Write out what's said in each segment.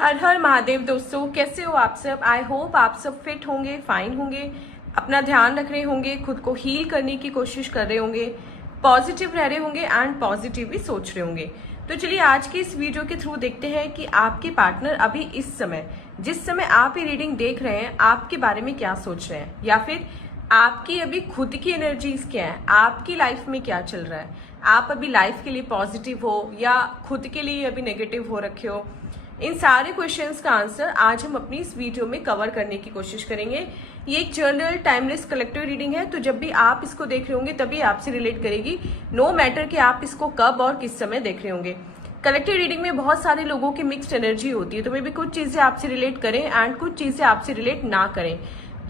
हर हर महादेव दोस्तों, कैसे हो आप सब। आई होप आप सब फिट होंगे, फाइन होंगे, अपना ध्यान रख रहे होंगे, खुद को हील करने की कोशिश कर रहे होंगे, पॉजिटिव रह रहे होंगे एंड पॉजिटिव भी सोच रहे होंगे। तो चलिए आज के इस वीडियो के थ्रू देखते हैं कि आपके पार्टनर अभी इस समय, जिस समय आप ये रीडिंग देख रहे हैं, आपके बारे में क्या सोच रहे हैं, या फिर आपकी अभी खुद की एनर्जीज क्या है, आपकी लाइफ में क्या चल रहा है। आप अभी लाइफ के लिए पॉजिटिव हो या खुद के लिए अभी नेगेटिव हो रखे हो। इन सारे क्वेश्चंस का आंसर आज हम अपनी इस वीडियो में कवर करने की कोशिश करेंगे। ये एक जनरल टाइमलेस कलेक्टिव रीडिंग है, तो जब भी आप इसको देख रहे होंगे तभी आपसे रिलेट करेगी, नो मैटर कि आप इसको कब और किस समय देख रहे होंगे। कलेक्टिव रीडिंग में बहुत सारे लोगों की मिक्स्ड एनर्जी होती है, तो मे भी कुछ चीजें आपसे रिलेट करें एंड कुछ चीजें आपसे रिलेट ना करें।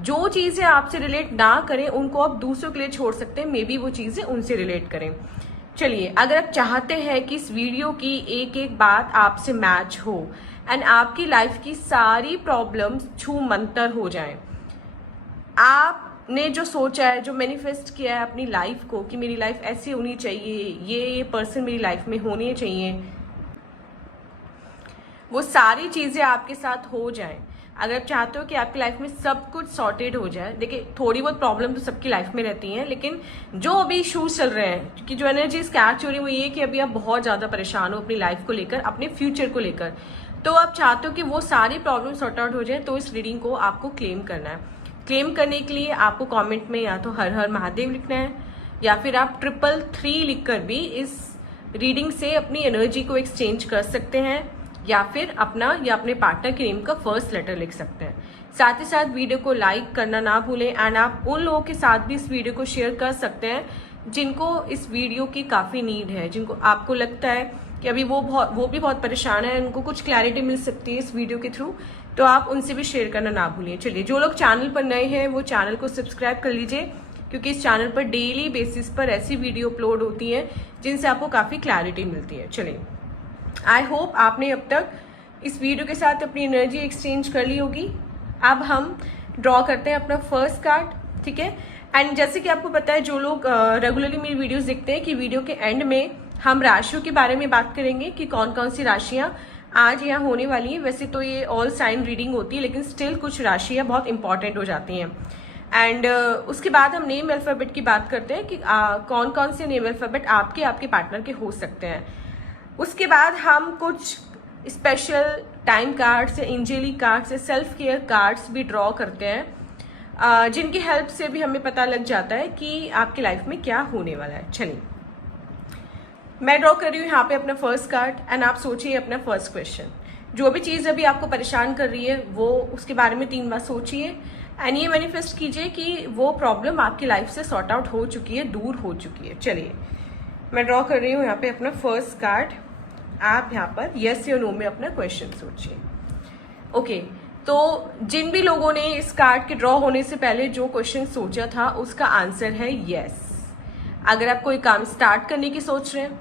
जो चीजें आपसे रिलेट ना करें उनको आप दूसरों के लिए छोड़ सकते हैं, मे बी वो चीजें उनसे रिलेट करें। चलिए, अगर आप चाहते हैं कि इस वीडियो की एक एक बात आपसे मैच हो एंड आपकी लाइफ की सारी प्रॉब्लम्स छू मंतर हो जाएं, आपने जो सोचा है, जो मैनिफेस्ट किया है अपनी लाइफ को कि मेरी लाइफ ऐसी होनी चाहिए, ये पर्सन मेरी लाइफ में होने चाहिए, वो सारी चीजें आपके साथ हो जाएं। अगर आप चाहते हो कि आपकी लाइफ में सब कुछ सॉर्टेड हो जाए, देखिए थोड़ी बहुत प्रॉब्लम तो सबकी लाइफ में रहती हैं, लेकिन जो अभी इश्यूज चल रहे हैं, क्योंकि जो एनर्जीज कैच हो रही है वो ये कि अभी आप बहुत ज्यादा परेशान हो अपनी लाइफ को लेकर, अपने फ्यूचर को लेकर। तो आप चाहते हो कि वो सारी प्रॉब्लम सॉर्ट आउट हो जाए, तो इस रीडिंग को आपको क्लेम करना है। क्लेम करने के लिए आपको कॉमेंट में या तो हर हर महादेव लिखना है, या फिर आप 333 लिखकर भी इस रीडिंग से अपनी एनर्जी को एक्सचेंज कर सकते हैं, या फिर अपना या अपने पार्टनर के नेम का फर्स्ट लेटर लिख सकते हैं। साथ ही साथ वीडियो को लाइक करना ना भूलें एंड आप उन लोगों के साथ भी इस वीडियो को शेयर कर सकते हैं जिनको इस वीडियो की काफी नीड है, जिनको आपको लगता है कि अभी वो भी बहुत परेशान है, उनको कुछ क्लैरिटी मिल सकती है इस वीडियो के थ्रू, तो आप उनसे भी शेयर करना ना भूलिए। चलिए, जो लोग चैनल पर नए हैं वो चैनल को सब्सक्राइब कर लीजिए, क्योंकि इस चैनल पर डेली बेसिस पर ऐसी वीडियो अपलोड होती है जिनसे आपको काफी क्लैरिटी मिलती है। चलिए, आई होप आपने अब तक इस वीडियो के साथ अपनी एनर्जी एक्सचेंज कर ली होगी। अब हम ड्रॉ करते हैं अपना फर्स्ट कार्ड, ठीक है। एंड जैसे कि आपको पता है, जो लोग रेगुलरली मेरी वीडियोस देखते हैं, कि वीडियो के एंड में हम राशियों के बारे में बात करेंगे कि कौन कौन सी राशियां आज यहाँ होने वाली हैं। वैसे तो ये ऑल साइन रीडिंग होती है, लेकिन स्टिल कुछ राशियां बहुत इंपॉर्टेंट हो जाती हैं। एंड उसके बाद हम नेम अल्फाबेट की बात करते हैं कि कौन कौन से नेम अल्फाबेट आपके पार्टनर के हो सकते हैं। उसके बाद हम कुछ स्पेशल टाइम कार्ड्स या एंजेलिक कार्ड्स या सेल्फ केयर कार्ड्स भी ड्रॉ करते हैं, जिनकी हेल्प से भी हमें पता लग जाता है कि आपकी लाइफ में क्या होने वाला है। चलिए, मैं ड्रॉ कर रही हूँ यहाँ पे अपना फर्स्ट कार्ड एंड आप सोचिए अपना फर्स्ट क्वेश्चन। जो भी चीज़ अभी आपको परेशान कर रही है वो उसके बारे में 3 बार सोचिए एंड ये मैनिफेस्ट कीजिए कि वो प्रॉब्लम आपकी लाइफ से सॉर्ट आउट हो चुकी है, दूर हो चुकी है। चलिए, मैं ड्रॉ कर रही हूँ यहाँ पे अपना फर्स्ट कार्ड। आप यहाँ पर यस या नो में अपना क्वेश्चन सोचिए। ओके, तो जिन भी लोगों ने इस कार्ड के ड्रॉ होने से पहले जो क्वेश्चन सोचा था उसका आंसर है यस। अगर आप कोई काम स्टार्ट करने की सोच रहे हैं,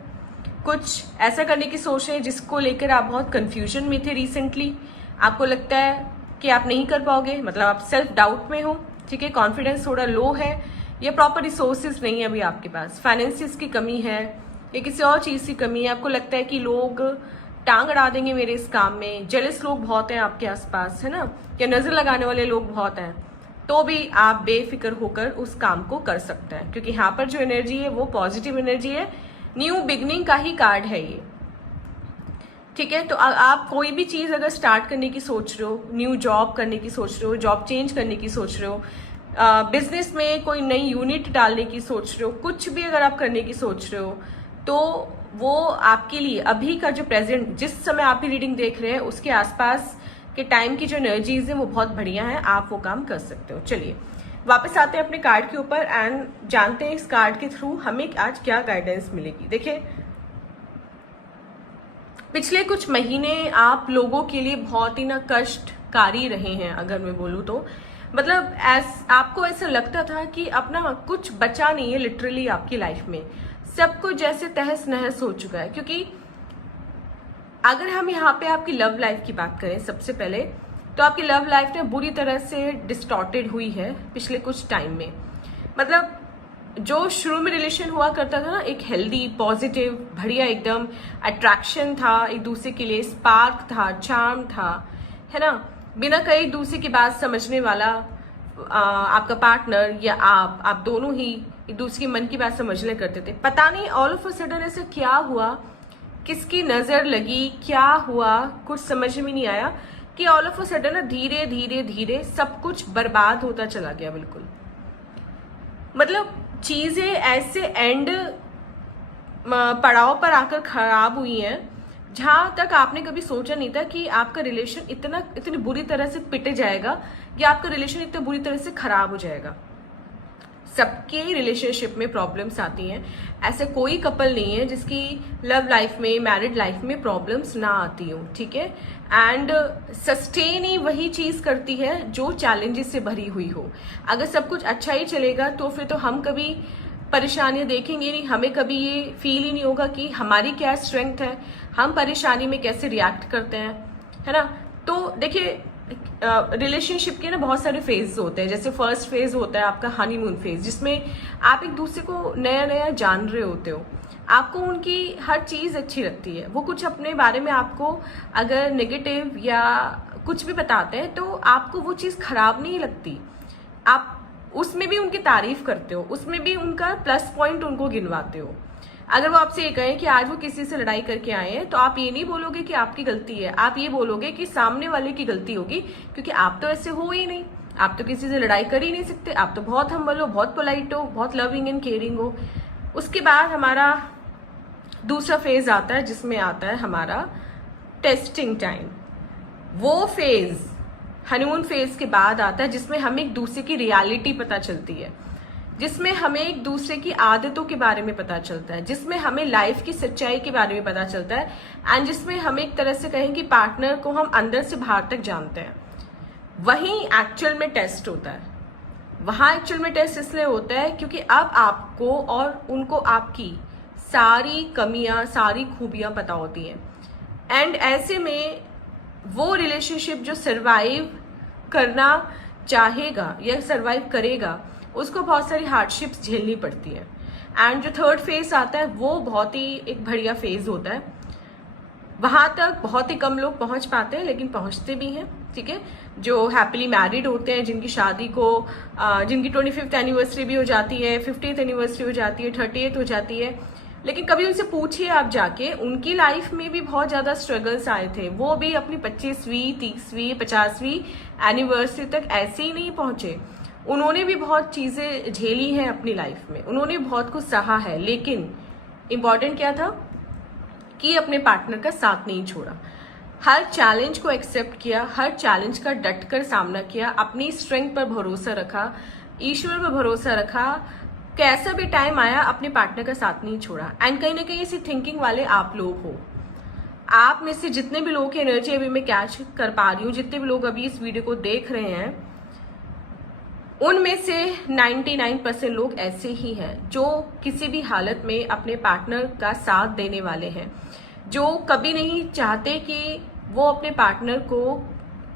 कुछ ऐसा करने की सोच रहे हैं जिसको लेकर आप बहुत कंफ्यूजन में थे रिसेंटली, आपको लगता है कि आप नहीं कर पाओगे, मतलब आप सेल्फ डाउट में हो, ठीक है, कॉन्फिडेंस थोड़ा लो है, या प्रॉपर रिसोर्सेज नहीं है अभी आपके पास, फाइनेंसिस की कमी है या किसी और चीज की कमी है, आपको लगता है कि लोग टांग अड़ा देंगे मेरे इस काम में, जेलस लोग बहुत हैं आपके आसपास, है ना, या नजर लगाने वाले लोग बहुत हैं, तो भी आप बेफिक्र होकर उस काम को कर सकते हैं, क्योंकि यहाँ पर जो एनर्जी है वो पॉजिटिव एनर्जी है, न्यू बिगनिंग का ही कार्ड है ये, ठीक है। तो आप कोई भी चीज अगर स्टार्ट करने की सोच रहे हो, न्यू जॉब करने की सोच रहे हो, जॉब चेंज करने की सोच रहे हो, बिजनेस में कोई नई यूनिट डालने की सोच रहे हो, कुछ भी अगर आप करने की सोच रहे हो, तो वो आपके लिए अभी का जो प्रेजेंट, जिस समय आप ही रीडिंग देख रहे हैं उसके आसपास के टाइम की जो एनर्जीज है वो बहुत बढ़िया है, आप वो काम कर सकते हो। चलिए, वापस आते हैं अपने कार्ड के ऊपर एंड जानते हैं इस कार्ड के थ्रू हमें आज क्या गाइडेंस मिलेगी। देखिए, पिछले कुछ महीने आप लोगों के लिए बहुत ही ना कष्टकारी रहे हैं, अगर मैं बोलूँ तो, मतलब आपको ऐसा लगता था कि अपना कुछ बचा नहीं है लिटरली आपकी लाइफ में, सब कुछ जैसे तहस नहस हो चुका है। क्योंकि अगर हम यहाँ पे आपकी लव लाइफ की बात करें सबसे पहले, तो आपकी लव लाइफ ने बुरी तरह से डिस्टॉर्टेड हुई है पिछले कुछ टाइम में। मतलब जो शुरू में रिलेशन हुआ करता था ना, एक हेल्दी पॉजिटिव बढ़िया एकदम अट्रैक्शन था एक दूसरे के लिए, स्पार्क था, चार्म था, है ना, बिना कई दूसरे की बात समझने वाला आपका पार्टनर या आप दोनों ही एक दूसरे के मन की बात समझने करते थे। पता नहीं ऑल ऑफ अ सडन ऐसे क्या हुआ, किसकी नजर लगी, क्या हुआ, कुछ समझ में नहीं आया कि ऑल ऑफ अ सडन ना धीरे धीरे धीरे सब कुछ बर्बाद होता चला गया। बिल्कुल मतलब चीजें ऐसे एंड पड़ाव पर आकर खराब हुई हैं जहां तक आपने कभी सोचा नहीं था कि आपका रिलेशन इतनी बुरी तरह से पिट जाएगा या आपका रिलेशन इतनी बुरी तरह से खराब हो जाएगा। सबके रिलेशनशिप में प्रॉब्लम्स आती हैं, ऐसे कोई कपल नहीं है जिसकी लव लाइफ में, मैरिड लाइफ में प्रॉब्लम्स ना आती हो, ठीक है। एंड सस्टेन ही वही चीज करती है जो चैलेंजेस से भरी हुई हो। अगर सब कुछ अच्छा ही चलेगा तो फिर तो हम कभी परेशानियां देखेंगे नहीं, हमें कभी ये फील ही नहीं होगा कि हमारी क्या स्ट्रेंथ है, हम परेशानी में कैसे रिएक्ट करते हैं, है ना। तो देखिए रिलेशनशिप के ना बहुत सारे फेज होते हैं। जैसे फर्स्ट फेज होता है आपका हनीमून फेज, जिसमें आप एक दूसरे को नया नया जान रहे होते हो, आपको उनकी हर चीज अच्छी लगती है, वो कुछ अपने बारे में आपको अगर नेगेटिव या कुछ भी बताते हैं तो आपको वो चीज खराब नहीं लगती, आप उसमें भी उनकी तारीफ करते हो, उसमें भी उनका प्लस पॉइंट उनको गिनवाते हो। अगर वो आपसे ये कहें कि आज वो किसी से लड़ाई करके आए हैं तो आप ये नहीं बोलोगे कि आपकी गलती है, आप ये बोलोगे कि सामने वाले की गलती होगी, क्योंकि आप तो ऐसे हो ही नहीं, आप तो किसी से लड़ाई कर ही नहीं सकते, आप तो बहुत हम्बल हो, बहुत पोलाइट हो, बहुत लविंग एंड केयरिंग हो। उसके बाद हमारा दूसरा फेज आता है जिसमें आता है हमारा टेस्टिंग टाइम। वो फेज हनीमून फेज के बाद आता है जिसमें हमें एक दूसरे की रियलिटी पता चलती है, जिसमें हमें एक दूसरे की आदतों के बारे में पता चलता है, जिसमें हमें लाइफ की सच्चाई के बारे में पता चलता है, एंड जिसमें हमें एक तरह से कहें कि पार्टनर को हम अंदर से बाहर तक जानते हैं। वहीं एक्चुअल में टेस्ट होता है। वहां एक्चुअल में टेस्ट इसलिए होता है क्योंकि अब आपको और उनको आपकी सारी कमियां, सारी खूबियां पता होती हैं। एंड ऐसे में वो रिलेशनशिप जो सरवाइव करना चाहेगा या सरवाइव करेगा, उसको बहुत सारी हार्डशिप्स झेलनी पड़ती है। एंड जो थर्ड फेज आता है वो बहुत ही एक बढ़िया फेज होता है। वहां तक बहुत ही कम लोग पहुंच पाते हैं, लेकिन पहुंचते भी हैं, ठीक है। जो हैप्पीली मैरिड होते हैं, जिनकी शादी को जिनकी 25th एनिवर्सरी भी हो जाती है, 50th एनिवर्सरी हो जाती है, 30th हो जाती है, लेकिन कभी उनसे पूछिए आप जाके, उनकी लाइफ में भी बहुत ज्यादा स्ट्रगल्स आए थे। वो भी अपनी 25वीं, 30वीं, 50वीं एनिवर्सरी तक ऐसे ही नहीं पहुंचे। उन्होंने भी बहुत चीजें झेली हैं अपनी लाइफ में, उन्होंने बहुत कुछ सहा है, लेकिन इम्पॉर्टेंट क्या था कि अपने पार्टनर का साथ नहीं छोड़ा। हर चैलेंज को एक्सेप्ट किया, हर चैलेंज का डटकर सामना किया, अपनी स्ट्रेंथ पर भरोसा रखा, ईश्वर पर भरोसा रखा, कैसा भी टाइम आया अपने पार्टनर का साथ नहीं छोड़ा। एंड कहीं ना कहीं ऐसी थिंकिंग वाले आप लोग हो। आप में से जितने भी लोगों की एनर्जी अभी मैं कैच कर पा रही हूँ, जितने भी लोग अभी इस वीडियो को देख रहे हैं, उनमें से 99% लोग ऐसे ही हैं जो किसी भी हालत में अपने पार्टनर का साथ देने वाले हैं, जो कभी नहीं चाहते कि वो अपने पार्टनर को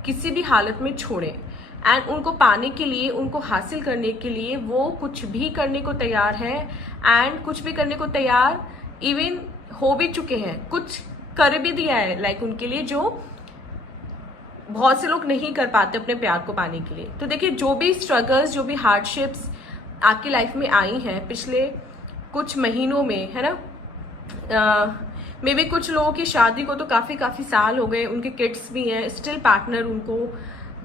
किसी भी हालत में छोड़े। एंड उनको पाने के लिए, उनको हासिल करने के लिए वो कुछ भी करने को तैयार है, एंड कुछ भी करने को तैयार इवन हो भी चुके हैं, कुछ कर भी दिया है लाइक उनके लिए, जो बहुत से लोग नहीं कर पाते अपने प्यार को पाने के लिए। तो देखिए, जो भी स्ट्रगल्स, जो भी हार्डशिप्स आपकी लाइफ में आई हैं पिछले कुछ महीनों में, है ना, मे बी कुछ लोगों की शादी को तो काफी साल हो गए, उनके किड्स भी हैं, स्टिल पार्टनर उनको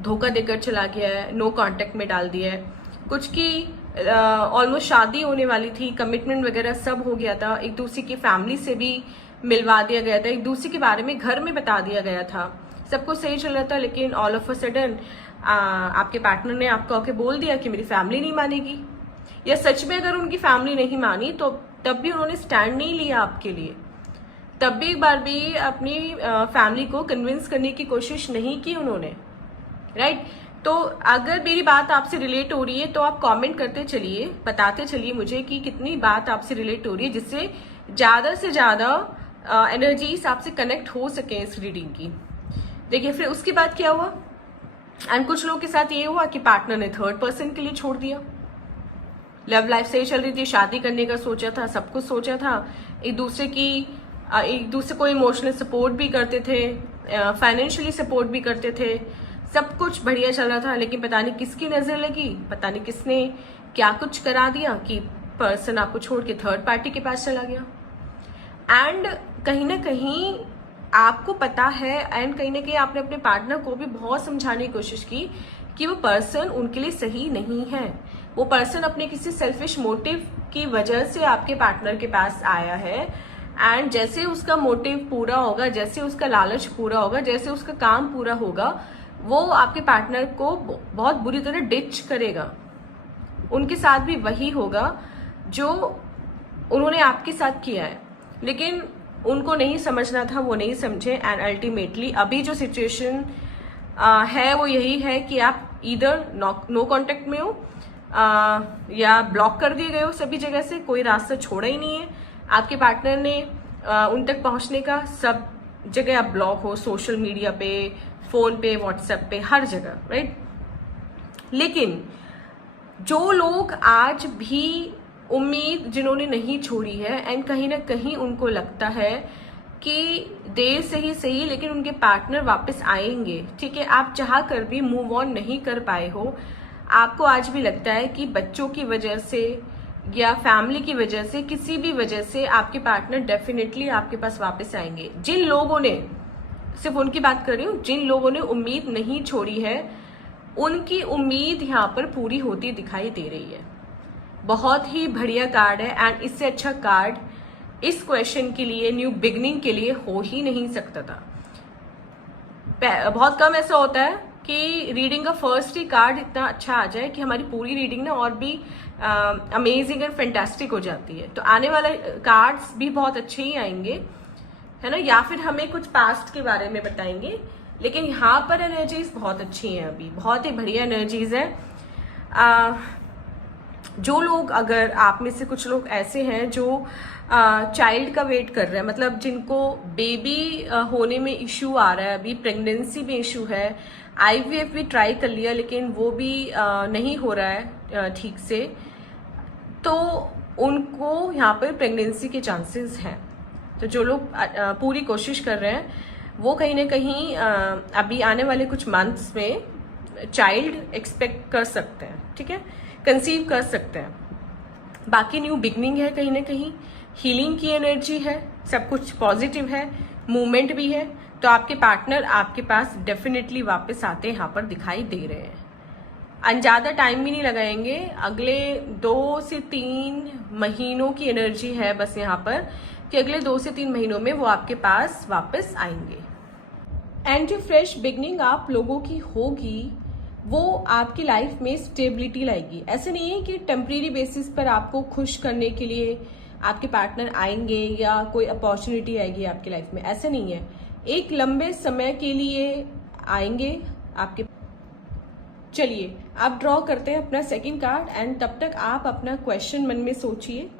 धोखा देकर चला गया है, नो कांटेक्ट में डाल दिया है। कुछ की ऑलमोस्ट शादी होने वाली थी, कमिटमेंट वगैरह सब हो गया था, एक दूसरे की फैमिली से भी मिलवा दिया गया था, एक दूसरे के बारे में घर में बता दिया गया था, सब कुछ सही चल रहा था, लेकिन ऑल ऑफ अ सडन आपके पार्टनर ने आपको आके बोल दिया कि मेरी फैमिली नहीं मानेगी। या सच में अगर उनकी फैमिली नहीं मानी तो तब भी उन्होंने स्टैंड नहीं लिया आपके लिए, तब भी एक बार भी अपनी फैमिली को कन्विंस करने की कोशिश नहीं की उन्होंने, राइट। तो अगर मेरी बात आपसे रिलेट हो रही है तो आप कमेंट करते चलिए, बताते चलिए मुझे कि कितनी बात आपसे रिलेट हो रही है, जिससे ज्यादा से ज्यादा एनर्जीज आपसे कनेक्ट हो सके इस रीडिंग की। देखिए फिर उसके बाद क्या हुआ, एंड कुछ लोगों के साथ ये हुआ कि पार्टनर ने थर्ड पर्सन के लिए छोड़ दिया, लव लाइफ सही चल रही थी, शादी करने का सोचा था, सब कुछ सोचा था, एक दूसरे को इमोशनल सपोर्ट भी करते थे, फाइनेंशियली सपोर्ट भी करते थे, सब कुछ बढ़िया चल रहा था। लेकिन पता नहीं किसकी नजर लगी, पता नहीं किसने क्या कुछ करा दिया कि पर्सन आपको छोड़ के थर्ड पार्टी के पास चला गया। एंड कहीं ना कहीं आपको पता है, एंड कहीं ना कहीं आपने अपने पार्टनर को भी बहुत समझाने की कोशिश की कि वो पर्सन उनके लिए सही नहीं है। वो पर्सन अपने किसी सेल्फिश मोटिव की वजह से आपके पार्टनर के पास आया है, एंड जैसे उसका मोटिव पूरा होगा, जैसे उसका लालच पूरा होगा, जैसे उसका काम पूरा होगा, वो आपके पार्टनर को बहुत बुरी तरह डिच करेगा। उनके साथ भी वही होगा जो उन्होंने आपके साथ किया है, लेकिन उनको नहीं समझना था, वो नहीं समझे। एंड अल्टीमेटली अभी जो सिचुएशन है वो यही है कि आप इधर नो कांटेक्ट में हो, या ब्लॉक कर दिए गए हो सभी जगह से, कोई रास्ता छोड़ा ही नहीं है आपके पार्टनर ने उन तक पहुंचने का। सब जगह आप ब्लॉक हो, सोशल मीडिया पे, फोन पे, व्हाट्सएप पे, हर जगह, राइट। लेकिन जो लोग आज भी उम्मीद जिन्होंने नहीं छोड़ी है, एंड कहीं ना कहीं उनको लगता है कि देर से ही सही लेकिन उनके पार्टनर वापस आएंगे, ठीक है, आप चाह कर भी मूव ऑन नहीं कर पाए हो, आपको आज भी लगता है कि बच्चों की वजह से या फैमिली की वजह से, किसी भी वजह से आपके पार्टनर डेफिनेटली आपके पास वापस आएंगे। जिन लोगों ने, सिर्फ उनकी बात कर रही हूँ, जिन लोगों ने उम्मीद नहीं छोड़ी है, उनकी उम्मीद यहाँ पर पूरी होती दिखाई दे रही है। बहुत ही बढ़िया कार्ड है, एंड इससे अच्छा कार्ड इस क्वेश्चन के लिए, न्यू बिगनिंग के लिए हो ही नहीं सकता था। बहुत कम ऐसा होता है कि रीडिंग का फर्स्ट ही कार्ड इतना अच्छा आ जाए कि हमारी पूरी रीडिंग ना और भी अमेजिंग एंड फैंटास्टिक हो जाती है। तो आने वाले कार्ड्स भी बहुत अच्छे ही आएंगे, है ना, या फिर हमें कुछ पास्ट के बारे में बताएंगे। लेकिन यहाँ पर एनर्जीज बहुत अच्छी हैं, अभी बहुत ही बढ़िया एनर्जीज है। जो लोग, अगर आप में से कुछ लोग ऐसे हैं जो चाइल्ड का वेट कर रहे हैं, मतलब जिनको बेबी होने में इश्यू आ रहा है, अभी प्रेगनेंसी में इश्यू है, आईवीएफ भी ट्राई कर लिया लेकिन वो भी नहीं हो रहा है ठीक से, तो उनको यहाँ पर प्रेगनेंसी के चांसेस हैं। तो जो लोग पूरी कोशिश कर रहे हैं वो कहीं ना कहीं अभी आने वाले कुछ मंथ्स में चाइल्ड एक्सपेक्ट कर सकते हैं, ठीक है, कंसीव कर सकते हैं। बाकी न्यू बिगनिंग है, कहीं ना कहीं हीलिंग की एनर्जी है, सब कुछ पॉजिटिव है, मूवमेंट भी है। तो आपके पार्टनर आपके पास डेफिनेटली वापस आते यहाँ पर दिखाई दे रहे हैं। ज़्यादा टाइम भी नहीं लगाएंगे, अगले 2 से 3 महीनों की एनर्जी है बस यहाँ पर, कि अगले 2 से 3 महीनों में वो आपके पास वापस आएंगे। एंड जो फ्रेश बिगनिंग आप लोगों की होगी वो आपकी लाइफ में स्टेबिलिटी लाएगी। ऐसे नहीं है कि टेम्परेरी बेसिस पर आपको खुश करने के लिए आपके पार्टनर आएंगे या कोई अपॉर्चुनिटी आएगी आपकी लाइफ में, ऐसे नहीं है। एक लंबे समय के लिए आएंगे आपके। चलिए आप ड्रॉ करते हैं अपना सेकंड कार्ड, एंड तब तक आप अपना क्वेश्चन मन में सोचिए।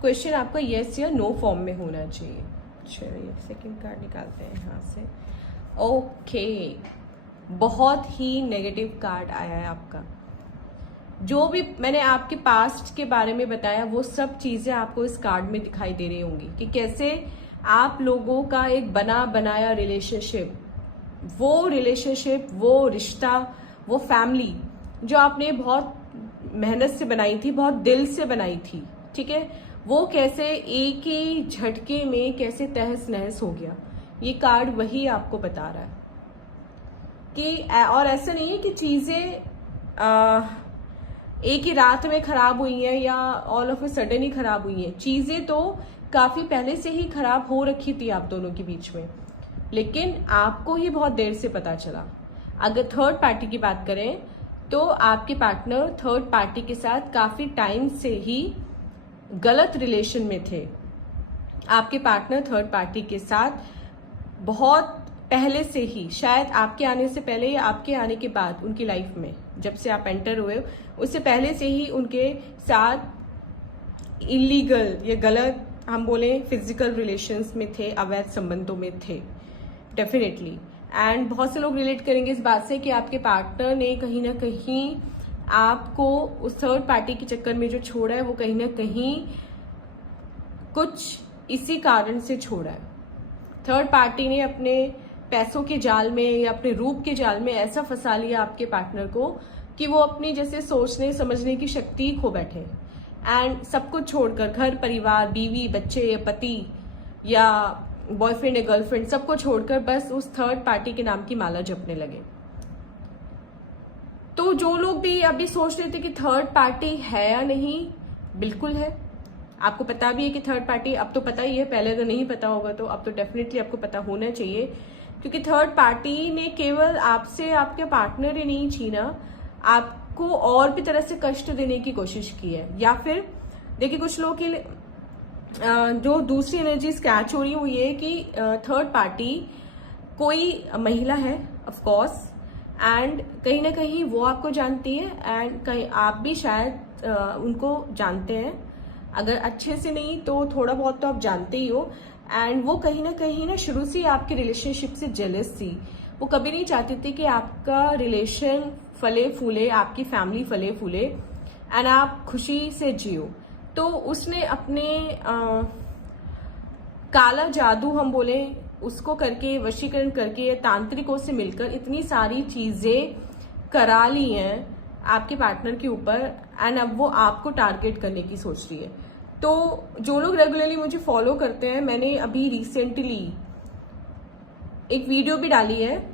क्वेश्चन आपका येस या नो फॉर्म में होना चाहिए। चलिए सेकंड कार्ड निकालते हैं यहाँ से। ओके, बहुत ही नेगेटिव कार्ड आया है आपका। जो भी मैंने आपके पास्ट के बारे में बताया वो सब चीजें आपको इस कार्ड में दिखाई दे रही होंगी कि कैसे आप लोगों का एक बना बनाया रिलेशनशिप, वो रिश्ता, वो फैमिली जो आपने बहुत मेहनत से बनाई थी, बहुत दिल से बनाई थी, ठीक है, वो कैसे एक ही झटके में कैसे तहस नहस हो गया। ये कार्ड वही आपको बता रहा है कि, और ऐसा नहीं है कि चीजें एक ही रात में खराब हुई हैं या ऑल ऑफ ए सडन ही खराब हुई हैं। चीजें तो काफी पहले से ही खराब हो रखी थी आप दोनों के बीच में, लेकिन आपको ही बहुत देर से पता चला। अगर थर्ड पार्टी की बात करें तो आपके पार्टनर थर्ड पार्टी के साथ काफी टाइम से ही गलत रिलेशन में थे। आपके पार्टनर थर्ड पार्टी के साथ बहुत पहले से ही, शायद आपके आने से पहले या आपके आने के बाद उनकी लाइफ में, जब से आप एंटर हुए उससे पहले से ही उनके साथ इलीगल या गलत, हम बोले फिजिकल रिलेशंस में थे, अवैध संबंधों में थे डेफिनेटली। एंड बहुत से लोग रिलेट करेंगे इस बात से कि आपके पार्टनर ने कहीं ना कहीं आपको उस थर्ड पार्टी के चक्कर में जो छोड़ा है वो कहीं ना कहीं कुछ इसी कारण से छोड़ा है। थर्ड पार्टी ने अपने पैसों के जाल में या अपने रूप के जाल में ऐसा फंसा लिया आपके पार्टनर को कि वो अपनी जैसे सोचने समझने की शक्ति खो बैठे एंड सब कुछ छोड़कर घर परिवार बीवी बच्चे या पति या बॉयफ्रेंड या गर्लफ्रेंड सबको छोड़कर बस उस थर्ड पार्टी के नाम की माला जपने लगे। तो जो लोग भी अभी सोच रहे थे कि थर्ड पार्टी है या नहीं, बिल्कुल है। आपको पता भी है कि थर्ड पार्टी, अब तो पता ही है, पहले अगर नहीं पता होगा तो अब तो डेफिनेटली आपको पता होना चाहिए, क्योंकि थर्ड पार्टी ने केवल आपसे आपके पार्टनर ही नहीं छीना, आपको और भी तरह से कष्ट देने की कोशिश की है। या फिर देखिए कुछ लोग के जो दूसरी एनर्जीज कैच हो रही हुई है कि थर्ड पार्टी कोई महिला है ऑफ कोर्स, एंड कहीं ना कहीं वो आपको जानती है एंड कहीं आप भी शायद उनको जानते हैं, अगर अच्छे से नहीं तो थोड़ा बहुत तो आप जानते ही हो। एंड वो कहीं ना शुरू से आपके रिलेशनशिप से जेलस थी। वो कभी नहीं चाहती थी कि आपका रिलेशन फले फूले, आपकी फैमिली फले फूले एंड आप खुशी से जियो। तो उसने अपने काला जादू हम बोले उसको करके, वशीकरण करके, तांत्रिकों से मिलकर इतनी सारी चीजें करा ली हैं आपके पार्टनर के ऊपर एंड अब वो आपको टारगेट करने की सोच रही है। तो जो लोग रेगुलरली मुझे फॉलो करते हैं, मैंने अभी रिसेंटली एक वीडियो भी डाली है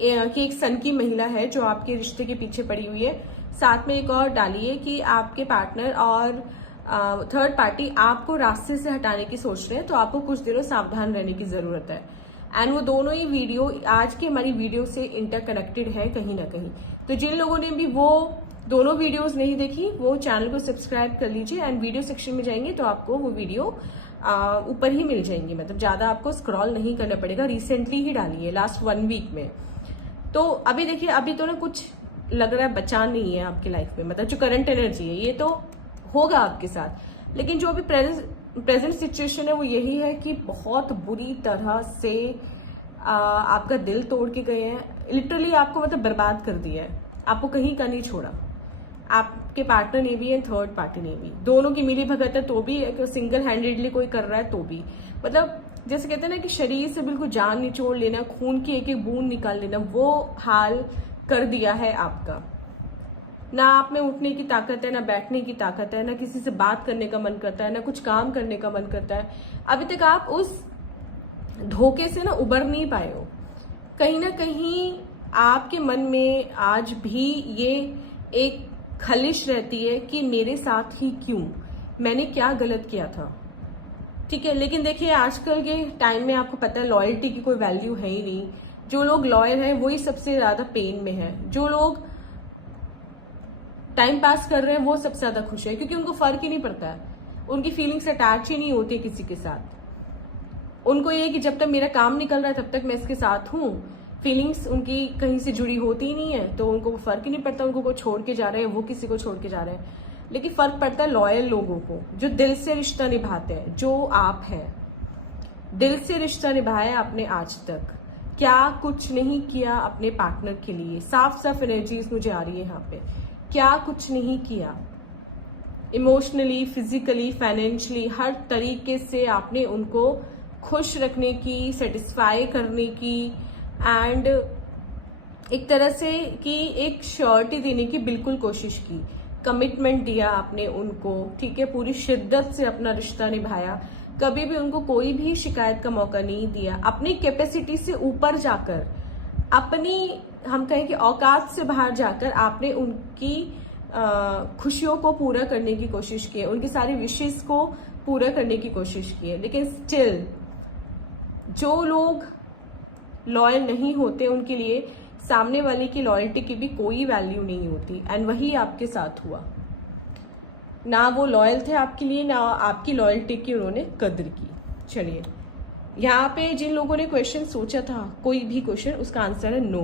कि एक सन की महिला है जो आपके रिश्ते के पीछे पड़ी हुई है, साथ में एक और डाली है कि आपके पार्टनर और थर्ड पार्टी आपको रास्ते से हटाने की सोच रहे हैं, तो आपको कुछ दिनों सावधान रहने की जरूरत है। एंड वो दोनों ही वीडियो आज की हमारी वीडियो से इंटरकनेक्टेड है कहीं ना कहीं। तो जिन लोगों ने भी वो दोनों वीडियोस नहीं देखी वो चैनल को सब्सक्राइब कर लीजिए एंड वीडियो सेक्शन में जाएंगे तो आपको वो वीडियो ऊपर ही मिल जाएंगी, मतलब ज्यादा आपको स्क्रॉल नहीं करना पड़ेगा। रिसेंटली ही डाली है, लास्ट 1 वीक में। तो अभी देखिए, अभी तो ना कुछ लग रहा है बचा नहीं है आपकी लाइफ में, मतलब जो करंट एनर्जी है ये तो होगा आपके साथ, लेकिन जो अभी प्रेजेंट सिचुएशन है वो यही है कि बहुत बुरी तरह से आपका दिल तोड़ के गए हैं, लिटरली आपको मतलब बर्बाद कर दिया है, आपको कहीं का नहीं छोड़ा। आपके पार्टनर ने भी एंड थर्ड पार्टी ने भी, दोनों की मिली भगत है तो भी, सिंगल हैंडेडली कोई कर रहा है तो भी, मतलब जैसे कहते हैं ना कि शरीर से बिल्कुल जान निचोड़ लेना, खून की एक एक बूंद निकाल लेना, वो हाल कर दिया है आपका। ना आप में उठने की ताकत है, ना बैठने की ताकत है, ना किसी से बात करने का मन करता है, ना कुछ काम करने का मन करता है। अभी तक आप उस धोखे से ना उबर नहीं पाए हो। कहीं ना कहीं आपके मन में आज भी ये एक खलिश रहती है कि मेरे साथ ही क्यों, मैंने क्या गलत किया था। ठीक है, लेकिन देखिए आजकल के टाइम में आपको पता है लॉयल्टी की कोई वैल्यू है ही नहीं। जो लोग लॉयल हैं वही सबसे ज्यादा पेन में है, जो लोग टाइम पास कर रहे हैं वो सबसे ज्यादा खुश है, क्योंकि उनको फर्क ही नहीं पड़ता है, उनकी फीलिंग्स अटैच ही नहीं होती किसी के साथ। उनको ये कि जब तक मेरा काम निकल रहा है तब तक मैं इसके साथ हूँ, फीलिंग्स उनकी कहीं से जुड़ी होती ही नहीं है, तो उनको फर्क ही नहीं पड़ता उनको कोई छोड़ के जा रहे हैं, वो किसी को छोड़ के जा रहे हैं। लेकिन फर्क पड़ता है लॉयल लोगों को, जो दिल से रिश्ता निभाते हैं, जो आप हैं। दिल से रिश्ता निभाया आपने आज तक, क्या कुछ नहीं किया अपने पार्टनर के लिए। साफ साफ एनर्जीज मुझे आ रही है यहाँ पे, क्या कुछ नहीं किया। इमोशनली, फिजिकली, फाइनेंशियली, हर तरीके से आपने उनको खुश रखने की, सेटिस्फाई करने की एंड एक तरह से कि एक श्योरिटी देने की बिल्कुल कोशिश की। कमिटमेंट दिया आपने उनको, ठीक है, पूरी शिद्दत से अपना रिश्ता निभाया, कभी भी उनको कोई भी शिकायत का मौका नहीं दिया। अपनी कैपेसिटी से ऊपर जाकर, अपनी हम कहें कि औकात से बाहर जाकर आपने उनकी खुशियों को पूरा करने की कोशिश की है, उनकी सारी विशेष को पूरा करने की कोशिश की है। लेकिन स्टिल जो लोग लॉयल नहीं होते उनके लिए सामने वाले की लॉयल्टी की भी कोई वैल्यू नहीं होती, एंड वही आपके साथ हुआ। ना वो लॉयल थे आपके लिए, ना आपकी लॉयल्टी की उन्होंने कद्र की। चलिए, यहाँ पे जिन लोगों ने क्वेश्चन सोचा था, कोई भी क्वेश्चन, उसका आंसर है नो।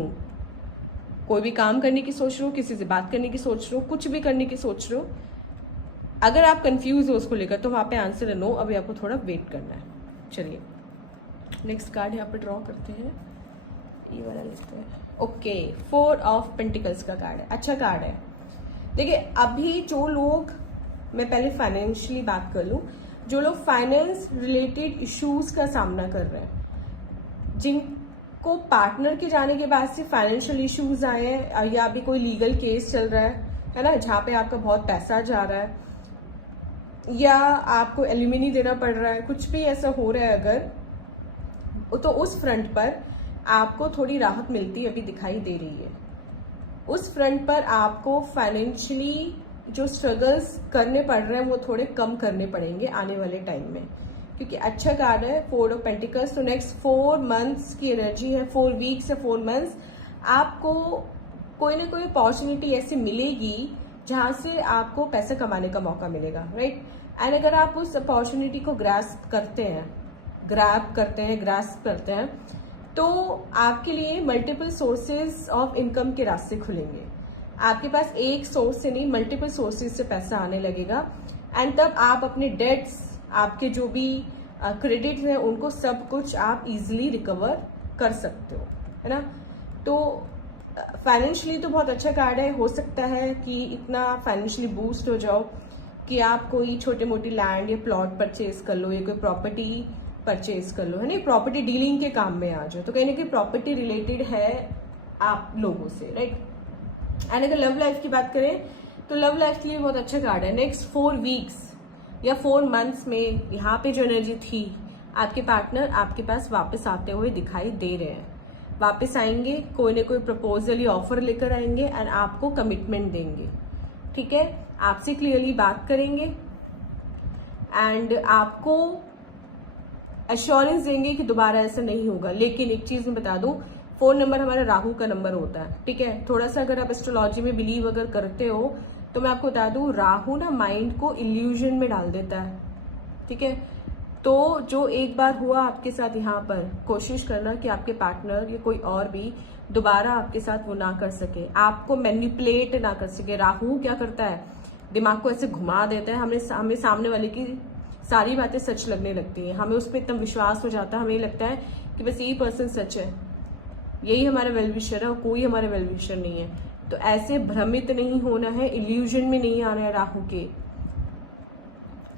कोई भी काम करने की सोच रहे हो, किसी से बात करने की सोच रहे हो, कुछ भी करने की सोच रहे हो, अगर आप कंफ्यूज हो उसको लेकर तो वहां पे आंसर है नो। अभी आपको थोड़ा वेट करना है। चलिए नेक्स्ट कार्ड यहाँ पे ड्रॉ करते हैं, ये वाला लेते हैं। ओके, 4 ऑफ पेंटिकल्स का कार्ड है, अच्छा कार्ड है। देखिए अभी जो लोग, मैं पहले फाइनेंशियली बात कर लूँ, जो लोग फाइनेंस रिलेटेड इश्यूज का सामना कर रहे हैं, जिनको पार्टनर के जाने के बाद से फाइनेंशियल इश्यूज आए हैं, या अभी कोई लीगल केस चल रहा है ना, जहाँ पे आपका बहुत पैसा जा रहा है, या आपको एलिमिनी देना पड़ रहा है, कुछ भी ऐसा हो रहा है अगर, तो उस फ्रंट पर आपको थोड़ी राहत मिलती अभी दिखाई दे रही है। उस फ्रंट पर आपको फाइनेंशियली जो स्ट्रगल्स करने पड़ रहे हैं वो थोड़े कम करने पड़ेंगे आने वाले टाइम में, क्योंकि अच्छा कार्ड है 4 ऑफ पेंटिकल्स। तो नेक्स्ट 4 मंथ्स की एनर्जी है, 4 वीक्स या 4 मंथ्स, आपको कोई ना कोई अपॉर्चुनिटी ऐसी मिलेगी जहां से आपको पैसा कमाने का मौका मिलेगा, राइट। एंड अगर आप उस अपॉर्चुनिटी को ग्रास्प करते हैं तो आपके लिए मल्टीपल सोर्सेज ऑफ इनकम के रास्ते खुलेंगे। आपके पास एक सोर्स से नहीं, मल्टीपल सोर्सेज से पैसा आने लगेगा। एंड तब आप अपने डेट्स, आपके जो भी क्रेडिट हैं, उनको सब कुछ आप इजीली रिकवर कर सकते हो, है ना। तो फाइनेंशियली तो बहुत अच्छा कार्ड है। हो सकता है कि इतना फाइनेंशियली बूस्ट हो जाओ कि आप कोई छोटे मोटी लैंड या प्लॉट परचेज कर लो, या कोई प्रॉपर्टी परचेज कर लो, है ना, प्रॉपर्टी डीलिंग के काम में आ जाओ। तो कहीं ना कहीं प्रॉपर्टी रिलेटेड है आप लोगों से, राइट। एंड अगर लव लाइफ की बात करें तो लव लाइफ के लिए बहुत अच्छा कार्ड है। नेक्स्ट 4 वीक्स या 4 मंथ्स में यहाँ पे जो एनर्जी थी, आपके पार्टनर आपके पास वापस आते हुए दिखाई दे रहे हैं। वापस आएंगे, कोई ना कोई प्रपोजल या ऑफर लेकर आएंगे एंड आपको कमिटमेंट देंगे, ठीक है। आपसे क्लियरली बात करेंगे एंड आपको एश्योरेंस देंगे कि दोबारा ऐसा नहीं होगा। लेकिन एक चीज मैं बता दूं, 4 नंबर हमारा राहु का नंबर होता है, ठीक है। थोड़ा सा अगर आप एस्ट्रोलॉजी में बिलीव अगर करते हो तो मैं आपको बता दूं, राहु ना माइंड को इल्यूजन में डाल देता है, ठीक है। तो जो एक बार हुआ आपके साथ, यहाँ पर कोशिश करना कि आपके पार्टनर या कोई और भी दोबारा आपके साथ वो ना कर सके, आपको मैनिपुलेट ना कर सके। राहु क्या करता है, दिमाग को ऐसे घुमा देता है, हमें सामने वाले की सारी बातें सच लगने लगती हैं, हमें उस पर इतना विश्वास हो जाता है, हमें लगता है कि बस यही पर्सन सच है, यही हमारा वेल विशर है और कोई हमारा वेल विशर नहीं है। तो ऐसे भ्रमित नहीं होना है, इल्यूजन में नहीं आना है राहु के।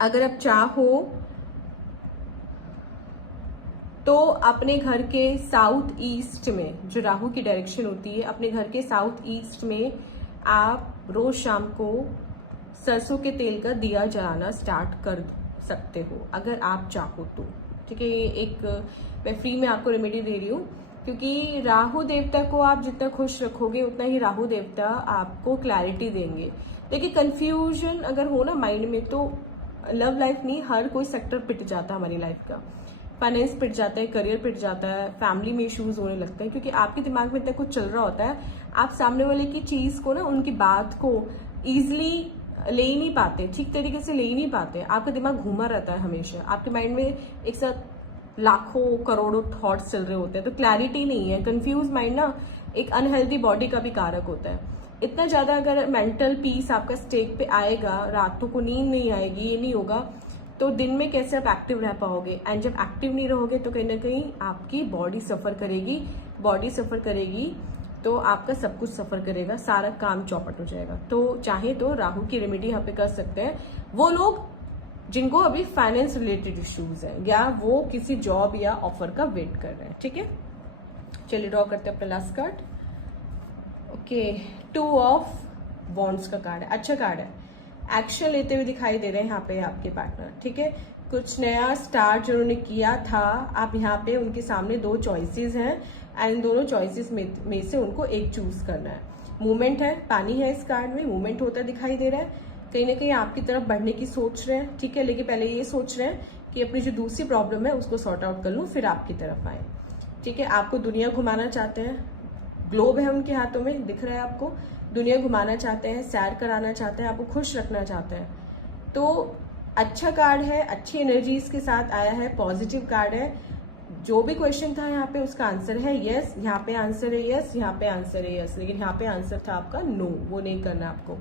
अगर आप चाहो तो अपने घर के साउथ ईस्ट में, जो राहु की डायरेक्शन होती है, अपने घर के साउथ ईस्ट में आप रोज शाम को सरसों के तेल का दिया जलाना स्टार्ट कर सकते हो अगर आप चाहो तो, ठीक है। ये एक मैं फ्री में आपको रेमेडी दे रही हूँ, क्योंकि राहु देवता को आप जितना खुश रखोगे उतना ही राहु देवता आपको क्लैरिटी देंगे। देखिए कंफ्यूजन अगर हो ना माइंड में, तो लव लाइफ नहीं, हर कोई सेक्टर पिट जाता है हमारी लाइफ का। फाइनेंस पिट जाता है, करियर पिट जाता है, फैमिली में इश्यूज होने लगते हैं, क्योंकि आपके दिमाग में इतना कुछ चल रहा होता है, आप सामने वाले की चीज को ना, उनकी बात को ईजिली ले ही नहीं पाते, ठीक तरीके से ले ही नहीं पाते। आपका दिमाग घूमा रहता है हमेशा, आपके माइंड में एक साथ लाखों करोड़ों थॉट्स चल रहे होते हैं, तो क्लैरिटी नहीं है। कंफ्यूज माइंड ना एक अनहेल्दी बॉडी का भी कारक होता है। इतना ज्यादा अगर मेंटल पीस आपका स्टेक पे आएगा, रातों को नींद नहीं आएगी, ये नहीं होगा, तो दिन में कैसे आप एक्टिव रह पाओगे। एंड जब एक्टिव नहीं रहोगे तो कहीं ना कहीं आपकी बॉडी सफर करेगी, बॉडी सफर करेगी तो आपका सब कुछ सफर करेगा, सारा काम चौपट हो जाएगा। तो चाहे तो राहु की रेमेडी यहाँ पे कर सकते हैं वो लोग जिनको अभी फाइनेंस रिलेटेड इश्यूज है, या वो किसी जॉब या ऑफर का वेट कर रहे हैं, ठीक है। चलिए ड्रॉ करते हैं अपना last card. Okay, 2 of wands का कार्ड है, अच्छा कार्ड है। एक्शन लेते हुए दिखाई दे रहे हैं यहाँ पे आपके पार्टनर, ठीक है। कुछ नया स्टार्ट जिन्होंने किया था, आप यहाँ पे उनके सामने 2 चॉइसेस हैं एंड दोनों चॉइसेस में से उनको एक चूज करना है। मूवमेंट है, पानी है इस कार्ड में, मूवमेंट होता दिखाई दे रहा है। कहीं ना कहीं आपकी तरफ बढ़ने की सोच रहे हैं, ठीक है, लेकिन पहले ये सोच रहे हैं कि अपनी जो दूसरी प्रॉब्लम है उसको सॉर्ट आउट कर लूँ, फिर आपकी तरफ आए, ठीक है। आपको दुनिया घुमाना चाहते हैं, ग्लोब है उनके हाथों में, दिख रहा है आपको, दुनिया घुमाना चाहते हैं, सैर कराना चाहते हैं, आपको खुश रखना चाहते हैं। तो अच्छा कार्ड है, अच्छी एनर्जीज के साथ आया है, पॉजिटिव कार्ड है। जो भी क्वेश्चन था यहाँ पे उसका आंसर है यस, यहाँ पे आंसर है यस, यहाँ पे आंसर है यस, लेकिन यहाँ पे आंसर था आपका नो, वो नहीं करना आपको।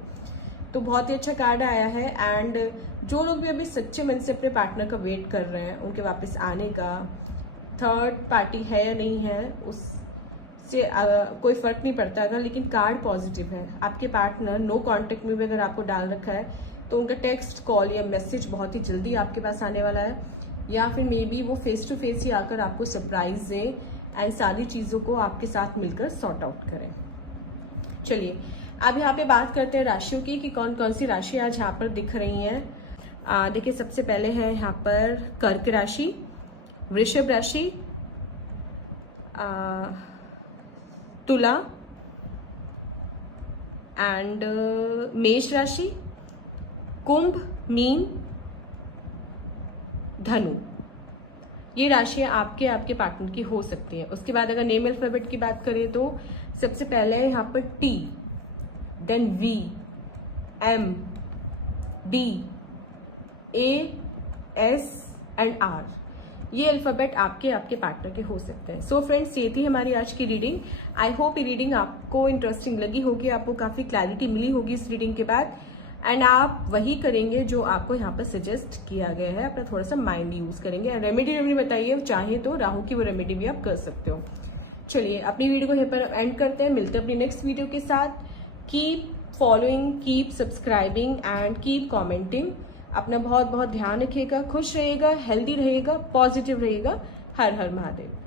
तो बहुत ही अच्छा कार्ड आया है। एंड जो लोग भी अभी सच्चे मन से अपने पार्टनर का वेट कर रहे हैं, उनके वापस आने का, थर्ड पार्टी है या नहीं है उस से कोई फर्क नहीं पड़ता अगर, लेकिन कार्ड पॉजिटिव है, आपके पार्टनर नो कांटेक्ट में भी अगर आपको डाल रखा है तो उनका टेक्स्ट, कॉल या मैसेज बहुत ही जल्दी आपके पास आने वाला है, या फिर मे बी वो फेस टू फेस ही आकर आपको सरप्राइज दें एंड सारी चीज़ों को आपके साथ मिलकर सॉर्ट आउट करें। चलिए अब यहाँ पे बात करते हैं राशियों की कि कौन कौन सी राशि आज यहाँ पर दिख रही हैं। देखिए सबसे पहले है यहाँ पर कर्क राशि, वृषभ राशि, तुला एंड मेष राशि, कुंभ, मीन, धनु। ये राशियां आपके पार्टनर की हो सकती हैं। उसके बाद अगर नेम अल्फाबेट की बात करें तो सबसे पहले है यहाँ पर T, then V, M, B, A, S and R. ये अल्फाबेट आपके पार्टनर के हो सकते हैं। सो फ्रेंड्स, ये थी हमारी आज की रीडिंग। आई होप ये रीडिंग आपको इंटरेस्टिंग लगी होगी, आपको काफी क्लैरिटी मिली होगी इस रीडिंग के बाद, एंड आप वही करेंगे जो आपको यहाँ पर सजेस्ट किया गया है। अपना थोड़ा सा माइंड यूज करेंगे। रेमेडी बताइए, चाहे तो राहु की वो रेमेडी भी आप कर सकते हो। चलिए अपनी वीडियो को यहाँ पर एंड करते हैं, मिलते हैं अपनी नेक्स्ट वीडियो के साथ। Keep following, keep subscribing and keep commenting. अपना बहुत बहुत ध्यान रखिएगा, खुश रहिएगा, हेल्दी रहेगा, पॉजिटिव रहेगा। हर हर महादेव।